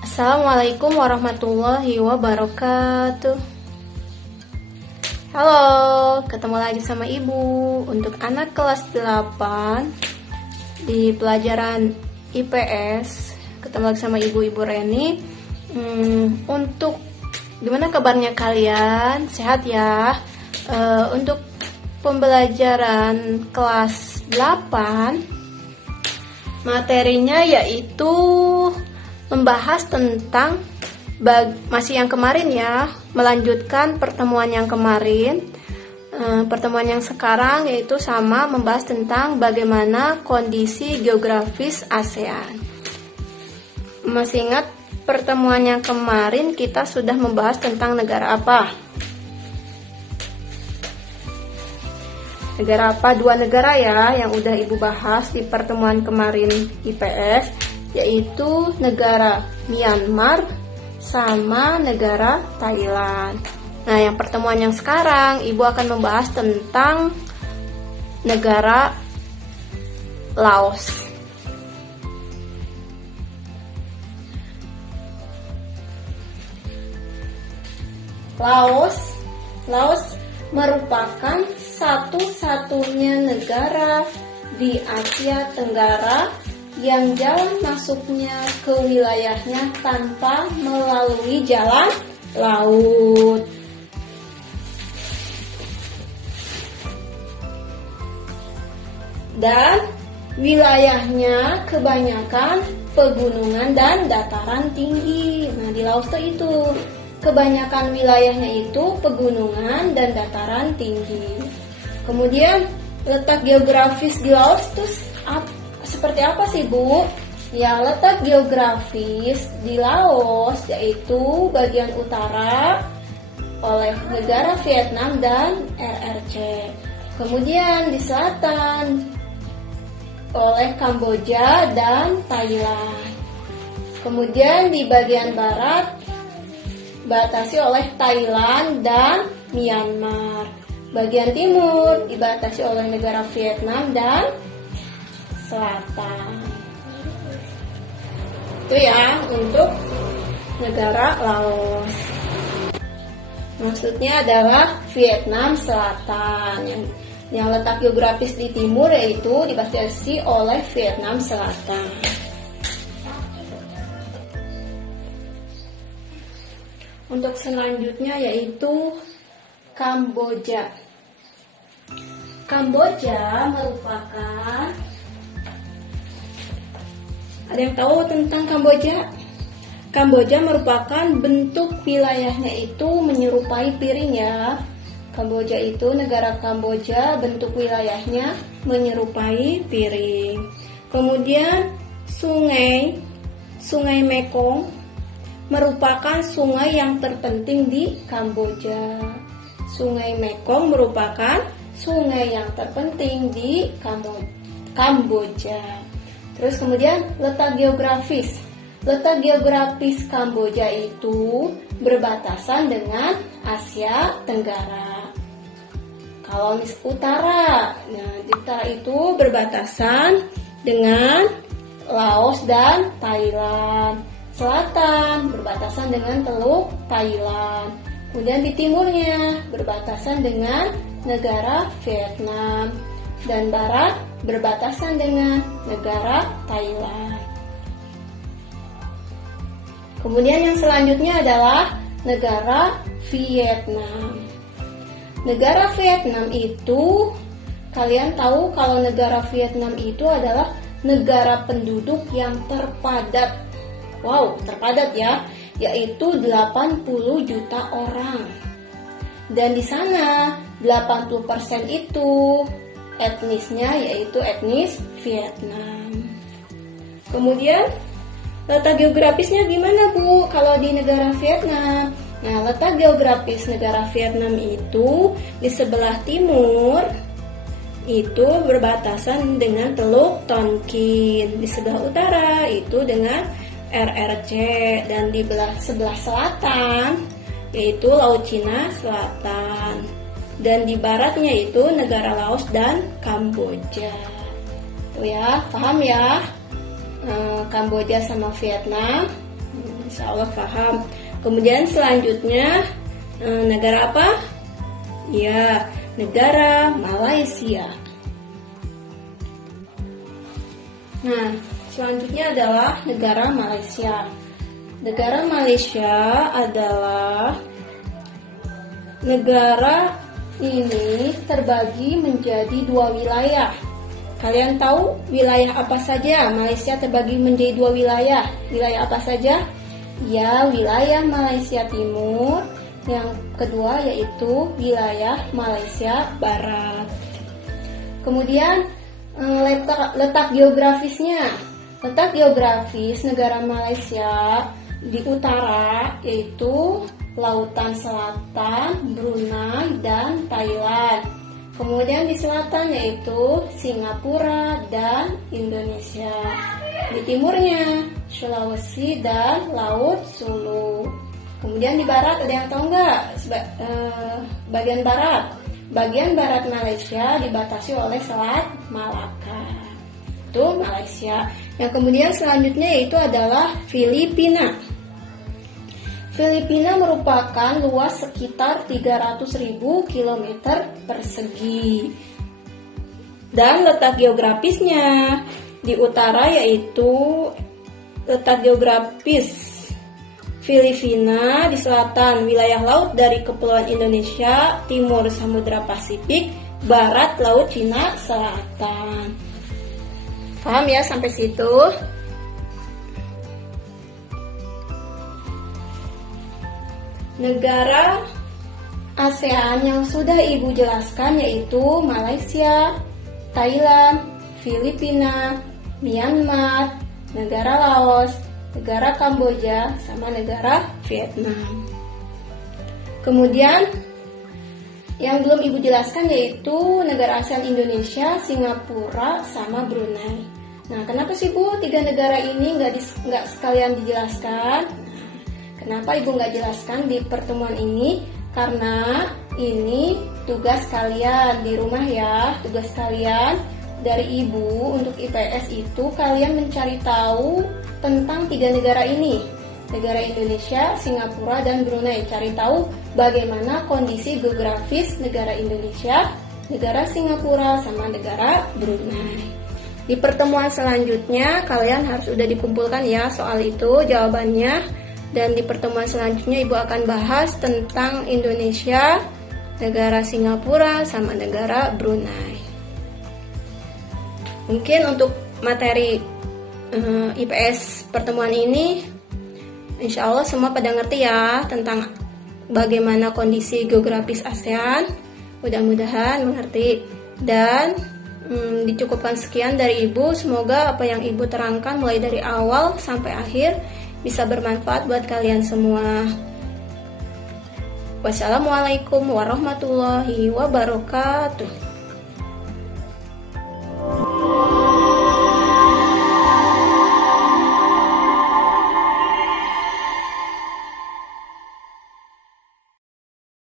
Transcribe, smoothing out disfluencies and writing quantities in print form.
Assalamualaikum warahmatullahi wabarakatuh. Halo, ketemu lagi sama Ibu untuk anak kelas 8 di pelajaran IPS. Ketemu lagi sama Ibu Reni. Untuk gimana kabarnya kalian? Sehat ya? Untuk pembelajaran kelas 8, materinya yaitu membahas tentang masih yang kemarin ya, melanjutkan pertemuan yang kemarin. Pertemuan yang sekarang yaitu sama, membahas tentang bagaimana kondisi geografis ASEAN. Masih ingat pertemuan yang kemarin kita sudah membahas tentang negara apa? Negara apa? Dua negara ya yang udah Ibu bahas di pertemuan kemarin IPS, yaitu negara Myanmar sama negara Thailand. Nah, yang pertemuan yang sekarang Ibu akan membahas tentang negara Laos. Laos merupakan satu-satunya negara di Asia Tenggara yang jalan masuknya ke wilayahnya tanpa melalui jalan laut. Dan wilayahnya kebanyakan pegunungan dan dataran tinggi. Nah, di Laos itu kebanyakan wilayahnya itu pegunungan dan dataran tinggi. Kemudian letak geografis di Laos itu seperti apa sih, Bu? Ya, letak geografis di Laos yaitu bagian utara oleh negara Vietnam dan RRC. Kemudian di selatan oleh Kamboja dan Thailand. Kemudian di bagian barat dibatasi oleh Thailand dan Myanmar. Bagian timur dibatasi oleh negara Vietnam dan Selatan. Itu ya untuk negara Laos. Maksudnya adalah Vietnam Selatan yang letak geografis di timur, yaitu dibatasi oleh Vietnam Selatan. Untuk selanjutnya yaitu Kamboja. Kamboja merupakan, ada yang tahu tentang Kamboja? Kamboja merupakan bentuk wilayahnya itu menyerupai piring ya. Kamboja itu, negara Kamboja, bentuk wilayahnya menyerupai piring. Kemudian Sungai Mekong merupakan sungai yang terpenting di Kamboja. Sungai Mekong merupakan sungai yang terpenting di Kamboja. Terus kemudian letak geografis. Letak geografis Kamboja itu berbatasan dengan Asia Tenggara. Kalau utara, nah di utara itu berbatasan dengan Laos dan Thailand. Selatan berbatasan dengan Teluk Thailand. Kemudian di timurnya berbatasan dengan negara Vietnam. Dan barat berbatasan dengan negara Thailand. Kemudian yang selanjutnya adalah negara Vietnam. Negara Vietnam itu, kalian tahu kalau negara Vietnam itu adalah negara penduduk yang terpadat. Wow, terpadat ya, yaitu 80 juta orang. Dan di sana 80% itu etnisnya yaitu etnis Vietnam. Kemudian letak geografisnya gimana, Bu, kalau di negara Vietnam? Nah, letak geografis negara Vietnam itu di sebelah timur itu berbatasan dengan Teluk Tonkin. Di sebelah utara itu dengan RRC, dan di sebelah selatan yaitu Laut Cina Selatan, dan di baratnya itu negara Laos dan Kamboja. Tuh ya, paham ya? Kamboja sama Vietnam. Insya Allah paham. Kemudian selanjutnya negara apa? Ya, negara Malaysia. Nah, selanjutnya adalah negara Malaysia. Negara Malaysia adalah negara ini terbagi menjadi 2 wilayah. Kalian tahu wilayah apa saja? Malaysia terbagi menjadi 2 wilayah. Wilayah apa saja? Ya, wilayah Malaysia Timur. Yang kedua yaitu wilayah Malaysia Barat. Kemudian letak geografisnya. Letak geografis negara Malaysia di utara yaitu Lautan Selatan, Brunei, dan Thailand. Kemudian di selatan yaitu Singapura dan Indonesia. Di timurnya Sulawesi dan Laut Sulu. Kemudian di barat ada yang tahu nggak? Bagian barat. Bagian barat Malaysia dibatasi oleh Selat Malaka. Itu Malaysia. Yang kemudian selanjutnya yaitu adalah Filipina. Filipina merupakan luas sekitar 300.000 km persegi. Dan letak geografisnya di utara yaitu letak geografis Filipina, di selatan wilayah laut dari Kepulauan Indonesia, timur Samudra Pasifik, barat Laut Cina Selatan. Paham ya sampai situ? Negara ASEAN yang sudah Ibu jelaskan yaitu Malaysia, Thailand, Filipina, Myanmar, negara Laos, negara Kamboja, sama negara Vietnam. Kemudian yang belum Ibu jelaskan yaitu negara ASEAN Indonesia, Singapura, sama Brunei. Nah, kenapa sih Bu 3 negara ini nggak sekalian dijelaskan? Kenapa Ibu nggak jelaskan di pertemuan ini? Karena ini tugas kalian di rumah ya, tugas kalian dari Ibu untuk IPS itu kalian mencari tahu tentang 3 negara ini, negara Indonesia, Singapura, dan Brunei. Cari tahu bagaimana kondisi geografis negara Indonesia, negara Singapura, sama negara Brunei. Di pertemuan selanjutnya kalian harus sudah dikumpulkan ya soal itu jawabannya. Dan di pertemuan selanjutnya Ibu akan bahas tentang Indonesia, negara Singapura, sama negara Brunei. Mungkin untuk materi IPS pertemuan ini insya Allah semua pada ngerti ya tentang bagaimana kondisi geografis ASEAN. Mudah-mudahan mengerti. Dan dicukupkan sekian dari Ibu. Semoga apa yang Ibu terangkan mulai dari awal sampai akhir bisa bermanfaat buat kalian semua. Wassalamualaikum warahmatullahi wabarakatuh.